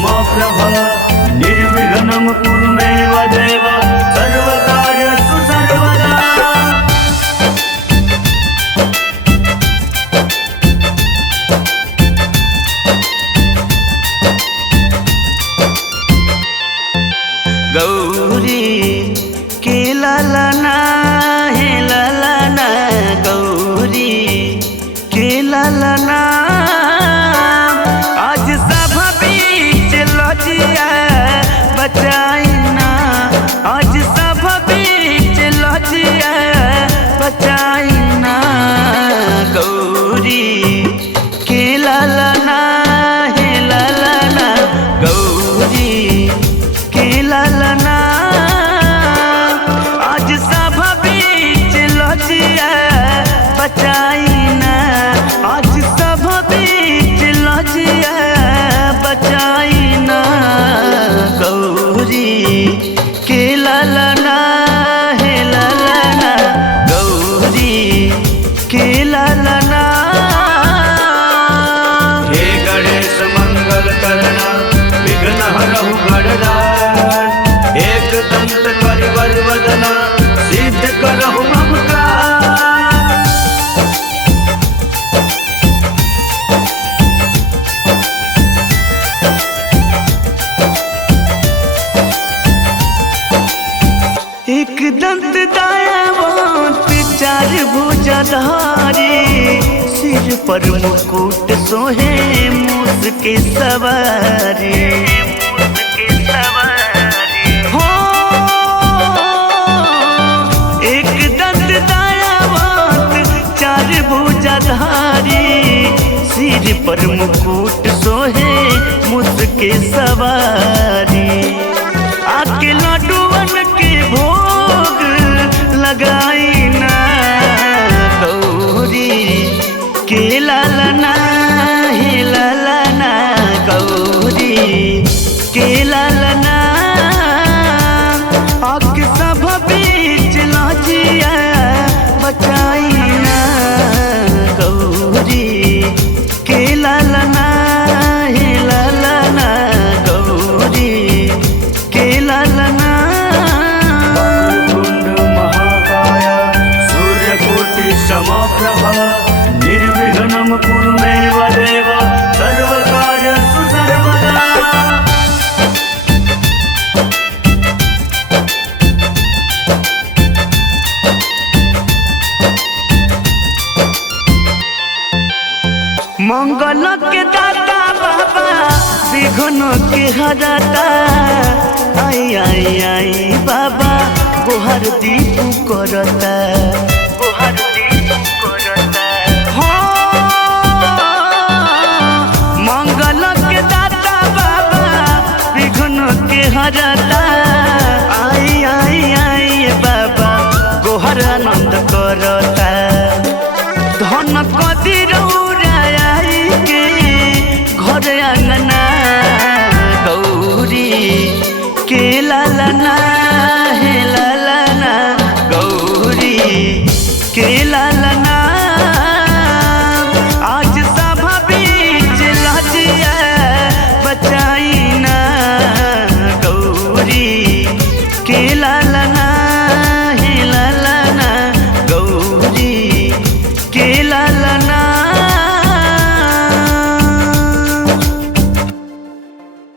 क्षमाप्रभा निर्विघ्नं कुरुमेव देव सर्वकार्येषु सर्वदा। गौरी के ललना है ललना, गौरी के ललना आज सब बीच लजिया बचाइना, आज सब बीच लजिया बचाइना। गौरी के ललना है ललना, गौरी के ललना आज सब बीच लजिया बचाइना, आज सब बीच लजिया बचाइना। गौरी के ललना है ललना, गौरी के ललना। हे गणेश मंगल करना विघ्न हरहु गणराज, एक दंत परिवर वदना सिद्ध करहु मम कार्य। एक दंत दयावंत चार भुजाधारी, सिर पर मुकुट सोहे मूस के सवारी, हो एक दंत दयावंत चार भुजाधारी, सिर पर मुकुट सोहे मूस के सवारी। आके लड्डूअन के भोग लगाइना, गौरी के ललना हे ललना, गौरी के ललना आके सब बीच लजिया बचाइना। गौरी के ललना हे ललना, गौरी के ललना। कुंड महाकाय सूर्यकोटि समप्रभा निर्विघ्नं कुरुमेव देव सर्वकार्येषु सर्वदा। मंगल के दाता बाबा विघ्न के हरता, आई आई आई बाबा गोहर दीपू करता, गोहर दीपू करता। हो मंगल के दाता बाबा विघ्न के हरता,